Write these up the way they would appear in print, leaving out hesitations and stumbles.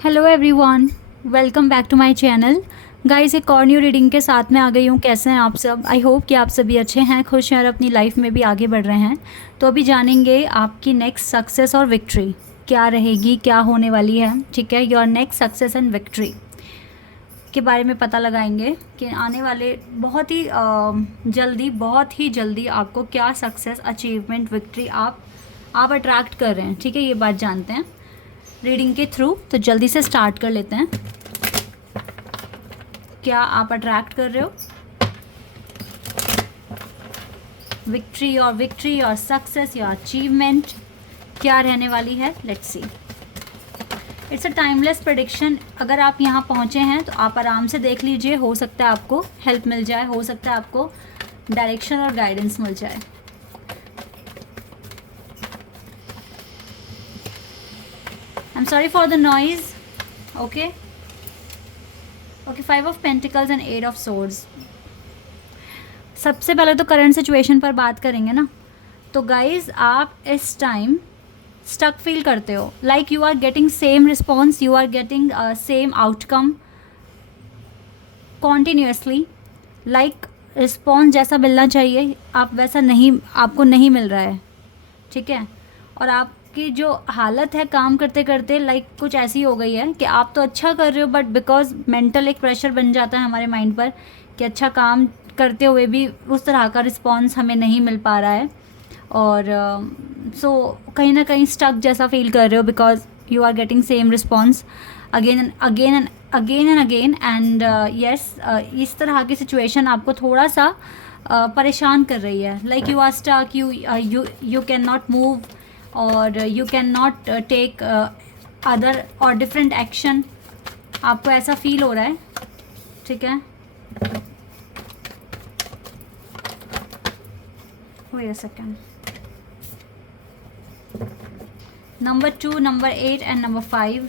Hello everyone, welcome back to my channel. Guys, एक और new reading के साथ में आ गई हूँ। कैसे हैं आप सब? आई होप कि आप सभी अच्छे हैं, खुश हैं और अपनी लाइफ में भी आगे बढ़ रहे हैं। तो अभी जानेंगे आपकी नेक्स्ट सक्सेस और विक्ट्री क्या रहेगी, क्या होने वाली है। ठीक है, your next success and victory के बारे में पता लगाएंगे कि आने वाले बहुत ही जल्दी आपको क्या सक्सेस, अचीवमेंट, विक्ट्री आप अट्रैक्ट कर रहे हैं। ठीक है, ये बात जानते हैं रीडिंग के थ्रू। तो जल्दी से स्टार्ट कर लेते हैं। क्या आप अट्रैक्ट कर रहे हो विक्ट्री और सक्सेस या अचीवमेंट? क्या रहने वाली है? Let's see. It's a timeless prediction. अगर आप यहाँ पहुँचे हैं तो आप आराम से देख लीजिए, हो सकता है आपको हेल्प मिल जाए, हो सकता है आपको डायरेक्शन और गाइडेंस मिल जाए। I'm sorry for the noise. Okay. Okay, 5 of Pentacles and 8 of Swords. सबसे पहले तो करंट सिचुएशन पर बात करेंगे ना। तो गाइज, आप इस टाइम स्टक फील करते हो, like you are getting same response, you are getting same outcome continuously. Like response जैसा मिलना चाहिए आप वैसा नहीं, आपको नहीं मिल रहा है। ठीक है, और आपकी जो हालत है काम करते करते लाइक कुछ ऐसी हो गई है कि आप तो अच्छा कर रहे हो, बट बिकॉज मेंटल एक प्रेशर बन जाता है हमारे माइंड पर कि अच्छा काम करते हुए भी उस तरह का रिस्पॉन्स हमें नहीं मिल पा रहा है। और सो कहीं ना कहीं स्टक जैसा फील कर रहे हो because you are getting same response again and again and yes, इस तरह की सिचुएशन आपको थोड़ा सा परेशान कर रही है। Like you are stuck, you can not move or you can not take other or different action. आपको ऐसा फील हो रहा है। ठीक है, wait a second. Number 2, number 8 and number 5।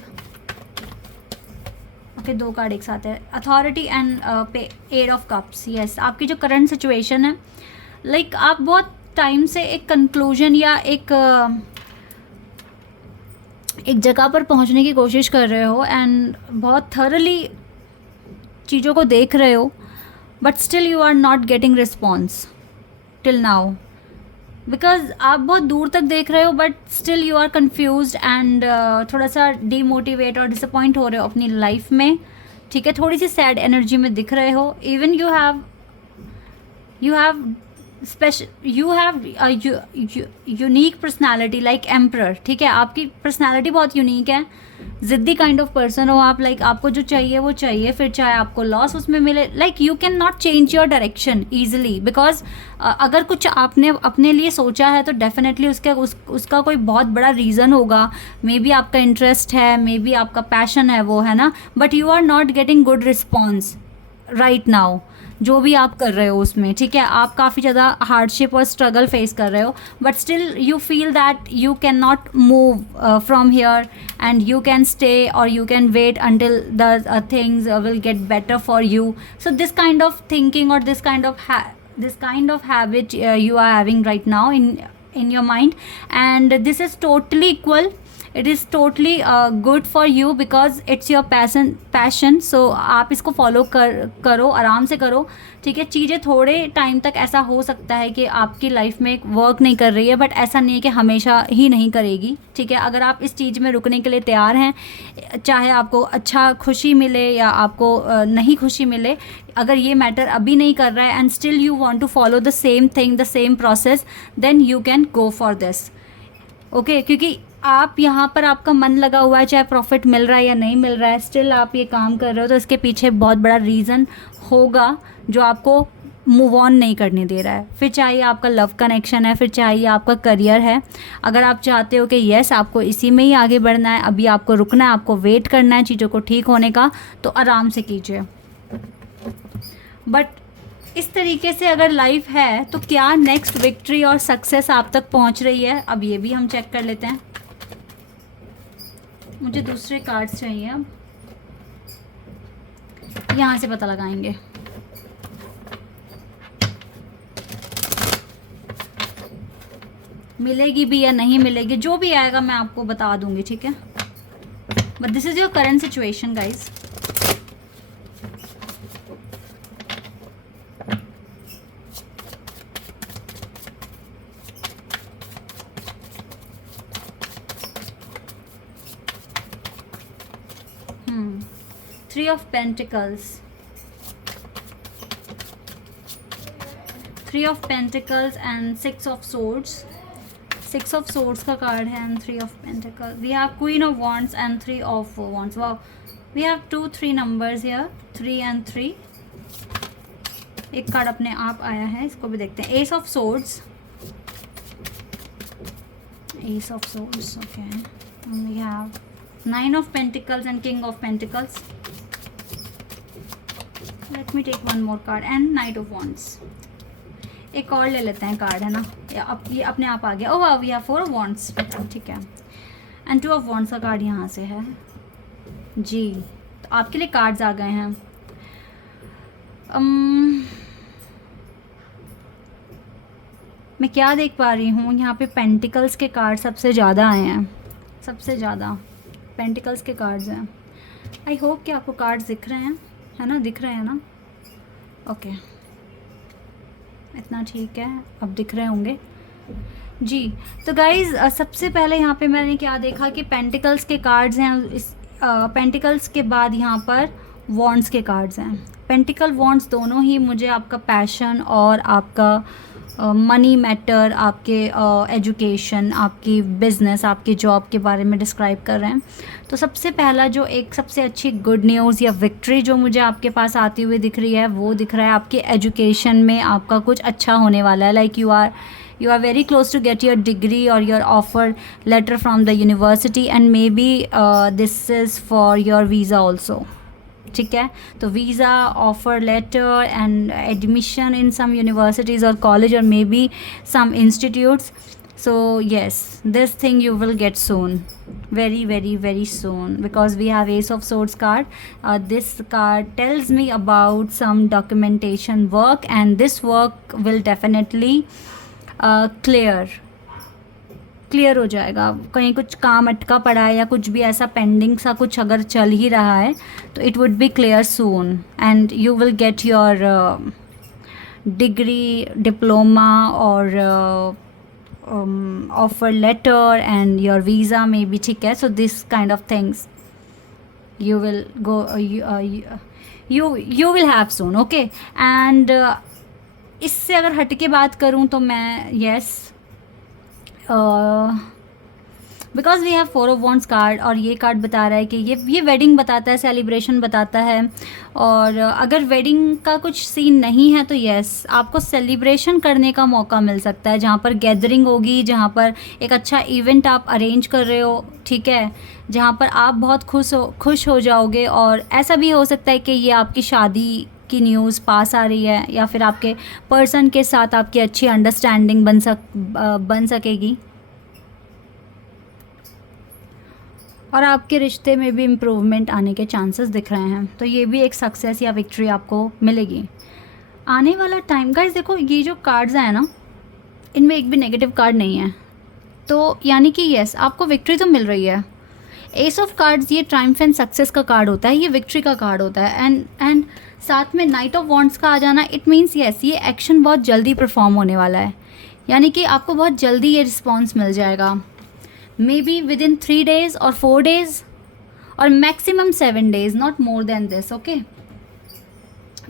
Okay, 2 card एक साथ है। Authority and 8 of cups. Yes, आपकी जो करंट सिचुएशन है, लाइक आप बहुत टाइम से एक कंक्लूजन या एक जगह पर पहुंचने की कोशिश कर रहे हो एंड बहुत थरली चीज़ों को देख रहे हो, but still you are not getting response till now. Because आप बहुत दूर तक देख रहे हो but still you are confuse and थोड़ा सा डीमोटिवेट और डिसअपॉइंट हो रहे हो अपनी लाइफ में। ठीक है, थोड़ी सी सैड एनर्जी में दिख रहे हो। Even you have special you have unique personality like emperor. ठीक है, आपकी पर्सनैलिटी बहुत यूनिक है। ज़िद्दी काइंड ऑफ पर्सन हो आप। लाइक आपको जो चाहिए वो चाहिए, फिर चाहे आपको लॉस उसमें मिले। Like you can not change your direction easily because अगर कुछ आपने अपने लिए सोचा है तो डेफिनेटली उसका कोई बहुत बड़ा रीज़न होगा। मे बी आपका इंटरेस्ट है, मे बी आपका पैशन है, वो है ना, but you are not getting good response right now जो भी आप कर रहे हो उसमें। ठीक है, आप काफ़ी ज़्यादा हार्डशिप और स्ट्रगल फेस कर रहे हो, but still you feel that you can not move from here and you can stay और you can wait until the things will get better for you. So this kind of thinking or this kind of habit you are having right now in your mind, and this is totally equal. It is totally good for you because it's your passion. So आप इसको follow करो, आराम से करो। ठीक है, चीज़ें थोड़े टाइम तक ऐसा हो सकता है कि आपकी लाइफ में वर्क नहीं कर रही है, बट ऐसा नहीं है कि हमेशा ही नहीं करेगी। ठीक है, अगर आप इस चीज़ में रुकने के लिए तैयार हैं, चाहे आपको अच्छा खुशी मिले या आपको नहीं खुशी मिले, अगर ये मैटर अभी नहीं कर रहा है and still you want to follow the same thing, the same process, then you can go for this. Okay, क्योंकि आप यहाँ पर आपका मन लगा हुआ है, चाहे प्रॉफिट मिल रहा है या नहीं मिल रहा है, स्टिल आप ये काम कर रहे हो, तो इसके पीछे बहुत बड़ा रीज़न होगा जो आपको मूव ऑन नहीं करने दे रहा है। फिर चाहे आपका लव कनेक्शन है, फिर चाहे आपका करियर है। अगर आप चाहते हो कि येस आपको इसी में ही आगे बढ़ना है, अभी आपको रुकना है, आपको वेट करना है चीज़ों को ठीक होने का, तो आराम से कीजिए। बट इस तरीके से अगर लाइफ है तो क्या नेक्स्ट विक्ट्री और सक्सेस आप तक पहुंच रही है? अब ये भी हम चेक कर लेते हैं। मुझे दूसरे कार्ड्स चाहिए, अब यहाँ से पता लगाएंगे। मिलेगी भी या नहीं मिलेगी, जो भी आएगा मैं आपको बता दूंगी। ठीक है, but this is your current situation guys. Three of Pentacles. Three of Pentacles and Six of Swords. Six of Swords का कार्ड है and Three of Pentacles. We have Queen of Wands and Three of Wands. Wow. We have 3 numbers here. 3 and 3. एक card अपने आप आया है, इसको भी देखते हैं. Ace of Swords. Ace of Swords. Okay. And we have Nine of Pentacles and King of Pentacles. Let me take one more card and Knight of Wands. एक और ले लेते हैं कार्ड, है ना, ये अपने आप आ गया. Oh we have 4 of Wands. ठीक है. एंड 2 of Wands का कार्ड यहाँ से है जी. तो आपके लिए कार्ड्स आ गए हैं. मैं क्या देख पा रही हूँ यहाँ पे, पेंटिकल्स के कार्ड सबसे ज़्यादा आए हैं. सबसे ज़्यादा पेंटिकल्स के कार्ड्स हैं. आई होप कि आपको कार्ड्स दिख रहे हैं, है ना, दिख रहे हैं ना. ओके इतना ठीक है, अब दिख रहे होंगे जी. तो गाइज़ सबसे पहले यहाँ पे मैंने क्या देखा कि पेंटिकल्स के कार्ड्स हैं. इस पेंटिकल्स के बाद यहाँ पर वॉन्ड्स के कार्ड्स हैं. पेंटिकल वॉन्ड्स दोनों ही मुझे आपका पैशन और आपका मनी मैटर, आपके एजुकेशन, आपकी बिज़नेस, आपकी जॉब के बारे में डिस्क्राइब कर रहे हैं. तो सबसे पहला जो एक सबसे अच्छी गुड न्यूज़ या विक्ट्री जो मुझे आपके पास आती हुई दिख रही है, वो दिख रहा है आपके एजुकेशन में आपका कुछ अच्छा होने वाला है. Like you are very close to get your degree और your offer letter from the university and maybe this is for your visa also. ठीक है. तो visa, offer letter and admission in some universities और college और maybe some institutes. So yes, this thing you will get soon, very very very soon, because we have Ace of Swords card. This card tells me about some documentation work and this work will definitely clear हो जाएगा. कहीं कुछ काम अटका पड़ा है या कुछ भी ऐसा पेंडिंग सा कुछ अगर चल ही रहा है तो it would be clear soon and you will get your degree, diploma और offer letter and your visa may be. ठीक है. So this kind of things you will go you will have soon. Okay. And इससे अगर हट के बात करूँ तो मैं yes because we have 4 of Wands card और ये कार्ड बता रहा है कि ये वेडिंग बताता है, सेलिब्रेशन बताता है. और अगर वेडिंग का कुछ सीन नहीं है तो येस आपको सेलिब्रेशन करने का मौका मिल सकता है, जहाँ पर गैदरिंग होगी, जहाँ पर एक अच्छा इवेंट आप अरेंज कर रहे हो. ठीक है. जहाँ पर आप बहुत खुश हो जाओगे. और ऐसा भी हो सकता है कि ये आपकी शादी की न्यूज़ पास आ रही है या फिर आपके पर्सन के साथ आपकी अच्छी अंडरस्टैंडिंग बन सकेगी और आपके रिश्ते में भी इम्प्रूवमेंट आने के चांसेस दिख रहे हैं. तो ये भी एक सक्सेस या विक्ट्री आपको मिलेगी आने वाला टाइम. गाइस देखो ये जो कार्ड्स हैं ना, इनमें एक भी नेगेटिव कार्ड नहीं है. तो यानी कि यस आपको विक्ट्री तो मिल रही है. एस ऑफ कार्ड्स ये ट्रायम्फ एंड सक्सेस का कार्ड होता है, ये विक्ट्री का कार्ड होता है. एंड साथ में नाइट ऑफ वॉन्ड्स का आ जाना, इट मीन्स यस ये एक्शन बहुत जल्दी परफॉर्म होने वाला है. यानी कि आपको बहुत जल्दी ये रिस्पॉन्स मिल जाएगा. May be with in 3 days or 4 days or maximum 7 days, not more than this. Okay.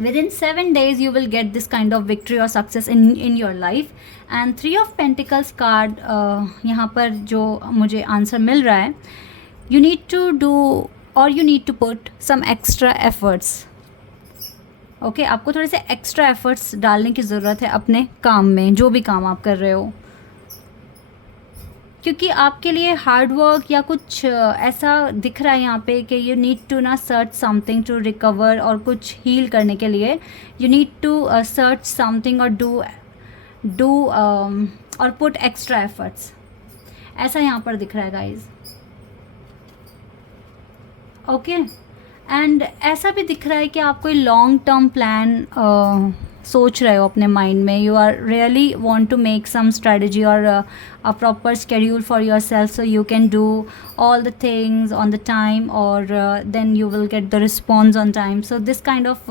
Within 7 days you will get this kind of victory or success in your life. And 3 of Pentacles card यहाँ पर जो मुझे answer मिल रहा है, you need to do or you need to put some extra efforts. Okay आपको थोड़े से extra efforts डालने की ज़रूरत है अपने काम में, जो भी काम आप कर रहे हो, क्योंकि आपके लिए हार्ड वर्क या कुछ ऐसा दिख रहा है यहाँ पे कि यू नीड टू ना सर्च समथिंग टू रिकवर और कुछ हील करने के लिए you need to search something और डू और पुट एक्स्ट्रा एफर्ट्स. ऐसा यहाँ पर दिख रहा है गाइज. ओके. एंड ऐसा भी दिख रहा है कि आप कोई लॉन्ग टर्म प्लान सोच रहे हो अपने माइंड में, you are really want to make some strategy और a proper schedule for your self so you can do all the things on the time और then you will get the response on time. So this kind of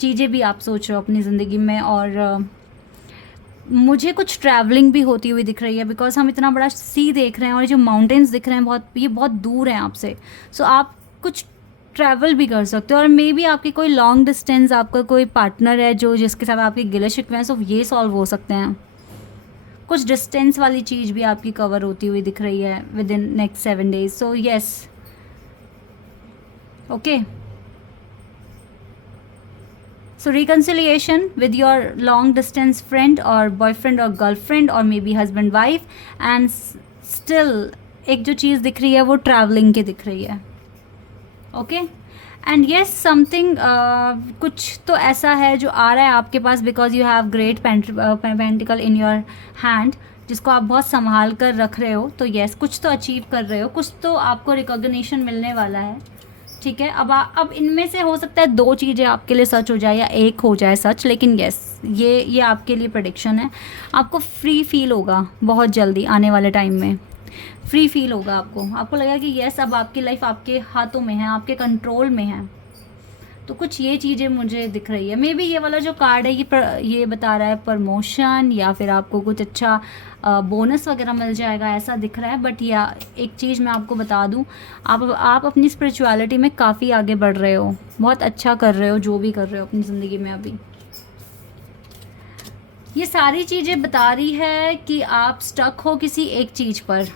चीज़ें भी आप सोच रहे हो अपनी ज़िंदगी में. और मुझे कुछ ट्रैवलिंग भी होती हुई दिख रही है बिकॉज हम इतना बड़ा सी देख रहे हैं और जो माउंटेन्स दिख रहे हैं ये बहुत दूर हैं आपसे. सो आप कुछ ट्रैवल भी कर सकते हो और मे बी आपकी कोई लॉन्ग डिस्टेंस, आपका कोई पार्टनर है जिसके साथ आपके गिले शिकवे हैं, सो ये सॉल्व हो सकते हैं. कुछ डिस्टेंस वाली चीज़ भी आपकी कवर होती हुई दिख रही है with in next 7 days. So yes, okay. So reconciliation with your long distance friend or boyfriend or girlfriend or maybe husband wife and still एक जो चीज़ दिख रही है वो traveling की दिख रही है. ओके. एंड येस समथिंग कुछ तो ऐसा है जो आ रहा है आपके पास because you have great pentacle in your hand जिसको आप बहुत संभाल कर रख रहे हो. तो येस कुछ तो अचीव कर रहे हो, कुछ तो आपको रिकॉग्निशन मिलने वाला है. ठीक है. अब इनमें से हो सकता है 2 चीज़ें आपके लिए सच हो जाए या 1 हो जाए सच, लेकिन येस ये आपके लिए प्रेडिक्शन है. आपको फ्री फील होगा बहुत जल्दी आने वाले टाइम में. फ्री फील होगा आपको लगेगा कि येस अब आपकी लाइफ आपके हाथों में है, आपके कंट्रोल में है. तो कुछ ये चीज़ें मुझे दिख रही है. मे बी ये वाला जो कार्ड है ये बता रहा है प्रमोशन या फिर आपको कुछ अच्छा बोनस वगैरह मिल जाएगा, ऐसा दिख रहा है. बट या एक चीज़ मैं आपको बता दूं, आप अपनी स्पिरिचुअलिटी में काफ़ी आगे बढ़ रहे हो, बहुत अच्छा कर रहे हो जो भी कर रहे हो अपनी ज़िंदगी में. अभी ये सारी चीज़ें बता रही है कि आप स्टक हो किसी एक चीज़ पर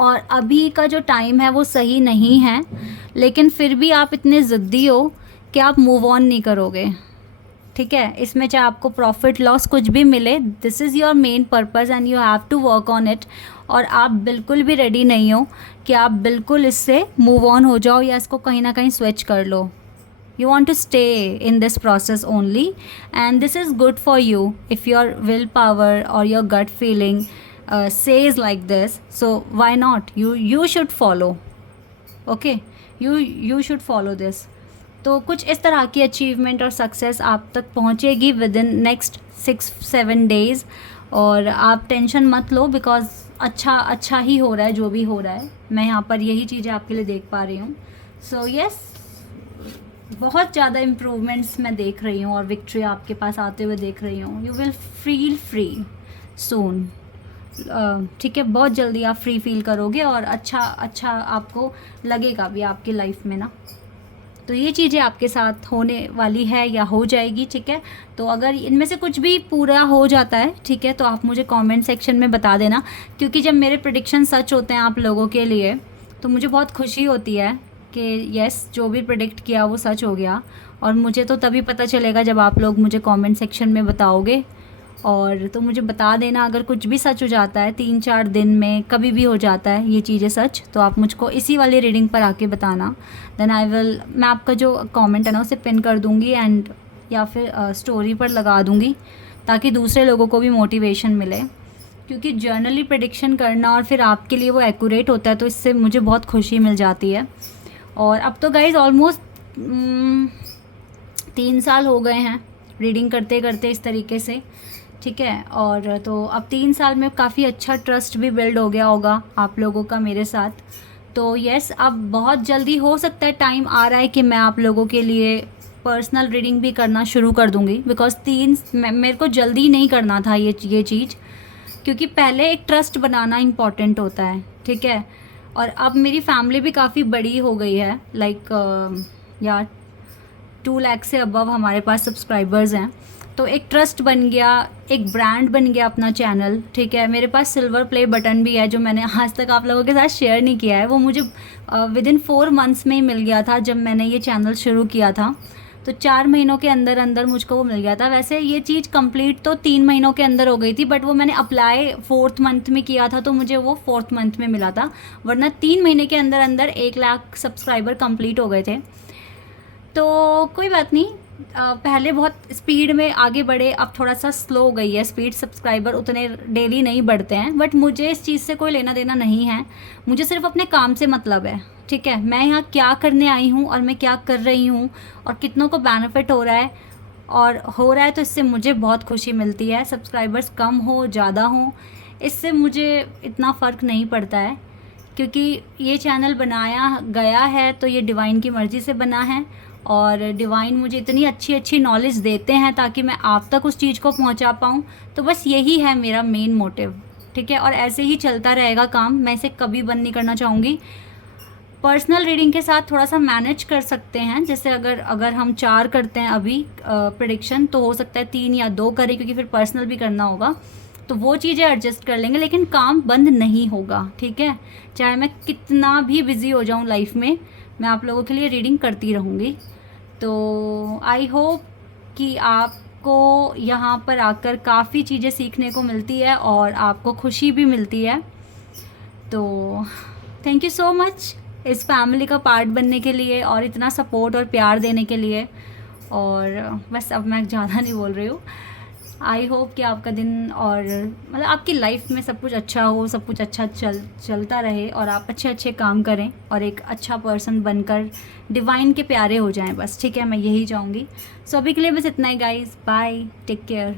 और अभी का जो टाइम है वो सही नहीं है, लेकिन फिर भी आप इतने ज़िद्दी हो कि आप मूव ऑन नहीं करोगे. ठीक है. इसमें चाहे आपको प्रॉफिट लॉस कुछ भी मिले, this is your main purpose and you have to work on it. और आप बिल्कुल भी रेडी नहीं हो कि आप बिल्कुल इससे मूव ऑन हो जाओ या इसको कहीं ना कहीं स्विच कर लो. You want to stay in this process only and this is good for you if your willpower or your gut feeling says like this, so why not, you should follow. Okay, you should follow this. तो कुछ इस तरह की achievement और success आप तक पहुंचेगी with in next 6-7 days. और आप टेंशन मत लो बिकॉज अच्छा ही हो रहा है जो भी हो रहा है. मैं यहाँ पर यही चीज़ें आपके लिए देख पा रही हूँ. सो येस बहुत ज़्यादा इम्प्रूवमेंट्स मैं देख रही हूँ और विक्ट्री आपके पास आते हुए देख रही हूँ. यू विल फील फ्री सून. ठीक है. बहुत जल्दी आप फ्री फील करोगे और अच्छा आपको लगेगा भी आपकी लाइफ में ना. तो ये चीज़ें आपके साथ होने वाली है या हो जाएगी. ठीक है. तो अगर इनमें से कुछ भी पूरा हो जाता है, ठीक है, तो आप मुझे कमेंट सेक्शन में बता देना, क्योंकि जब मेरे प्रेडिक्शन सच होते हैं आप लोगों के लिए तो मुझे बहुत खुशी होती है कि यस जो भी प्रेडिक्ट किया वो सच हो गया. और मुझे तो तभी पता चलेगा जब आप लोग मुझे कमेंट सेक्शन में बताओगे. और तो मुझे बता देना अगर कुछ भी सच हो जाता है 3-4 दिन में, कभी भी हो जाता है ये चीज़ें सच, तो आप मुझको इसी वाली रीडिंग पर आके बताना. देन मैं आपका जो कमेंट है ना उसे पिन कर दूँगी एंड या फिर स्टोरी पर लगा दूँगी ताकि दूसरे लोगों को भी मोटिवेशन मिले. क्योंकि जर्नली प्रेडिक्शन करना और फिर आपके लिए वो एक्यूरेट होता है तो इससे मुझे बहुत खुशी मिल जाती है. और अब तो गाइज ऑलमोस्ट 3 साल हो गए हैं रीडिंग करते करते इस तरीके से. ठीक है. और तो अब 3 साल में काफ़ी अच्छा ट्रस्ट भी बिल्ड हो गया होगा आप लोगों का मेरे साथ. तो यस अब बहुत जल्दी हो सकता है, टाइम आ रहा है कि मैं आप लोगों के लिए पर्सनल रीडिंग भी करना शुरू कर दूँगी. बिकॉज मेरे को जल्दी नहीं करना था ये चीज़, क्योंकि पहले एक ट्रस्ट बनाना इम्पॉर्टेंट होता है. ठीक है. और अब मेरी फैमिली भी काफ़ी बड़ी हो गई है, लाइक या 2 लाख से अबव हमारे पास सब्सक्राइबर्स हैं. तो एक ट्रस्ट बन गया, एक ब्रांड बन गया अपना चैनल. ठीक है. मेरे पास सिल्वर प्ले बटन भी है जो मैंने आज तक आप लोगों के साथ शेयर नहीं किया है. वो मुझे विद इन 4 months में ही मिल गया था जब मैंने ये चैनल शुरू किया था. तो 4 महीनों के अंदर मुझको वो मिल गया था. वैसे ये चीज़ कंप्लीट तो 3 महीनों के अंदर हो गई थी, बट वो मैंने अप्लाई 4th month में किया था तो मुझे वो 4th month में मिला था. वरना 3 महीने के अंदर 1 लाख सब्सक्राइबर कंप्लीट हो गए थे. तो कोई बात नहीं, पहले बहुत स्पीड में आगे बढ़े, अब थोड़ा सा स्लो हो गई है स्पीड. सब्सक्राइबर उतने डेली नहीं बढ़ते हैं, बट मुझे इस चीज़ से कोई लेना देना नहीं है. मुझे सिर्फ अपने काम से मतलब है. ठीक है. मैं यहाँ क्या करने आई हूँ और मैं क्या कर रही हूँ और कितनों को बेनिफिट हो रहा है और हो रहा है तो इससे मुझे बहुत खुशी मिलती है। सब्सक्राइबर्स कम हो ज़्यादा हो इससे मुझे इतना फ़र्क नहीं पड़ता है, क्योंकि ये चैनल बनाया गया है तो ये डिवाइन की मर्ज़ी से बना है, और डिवाइन मुझे इतनी अच्छी अच्छी नॉलेज देते हैं ताकि मैं आप तक उस चीज़ को पहुंचा पाऊँ। तो बस यही है मेरा मेन मोटिव, ठीक है। और ऐसे ही चलता रहेगा काम, मैं इसे कभी बंद नहीं करना चाहूँगी। पर्सनल रीडिंग के साथ थोड़ा सा मैनेज कर सकते हैं, जैसे अगर हम 4 करते हैं अभी प्रेडिक्शन, तो हो सकता है 3 या 2 करें, क्योंकि फिर पर्सनल भी करना होगा, तो वो चीज़ें एडजस्ट कर लेंगे। लेकिन काम बंद नहीं होगा, ठीक है। चाहे मैं कितना भी बिज़ी हो जाऊँ लाइफ में, मैं आप लोगों के लिए रीडिंग करती रहूँगी। तो आई होप कि आपको यहाँ पर आकर काफ़ी चीज़ें सीखने को मिलती है और आपको खुशी भी मिलती है। तो थैंक यू सो मच इस फैमिली का पार्ट बनने के लिए और इतना सपोर्ट और प्यार देने के लिए। और बस अब मैं ज़्यादा नहीं बोल रही हूँ। आई होप कि आपका दिन और मतलब आपकी लाइफ में सब कुछ अच्छा हो, सब कुछ अच्छा चलता रहे और आप अच्छे अच्छे काम करें और एक अच्छा पर्सन बनकर डिवाइन के प्यारे हो जाएं बस, ठीक है। मैं यही चाहूँगी। सो अभी के लिए बस इतना ही गाइस, बाय, टेक केयर।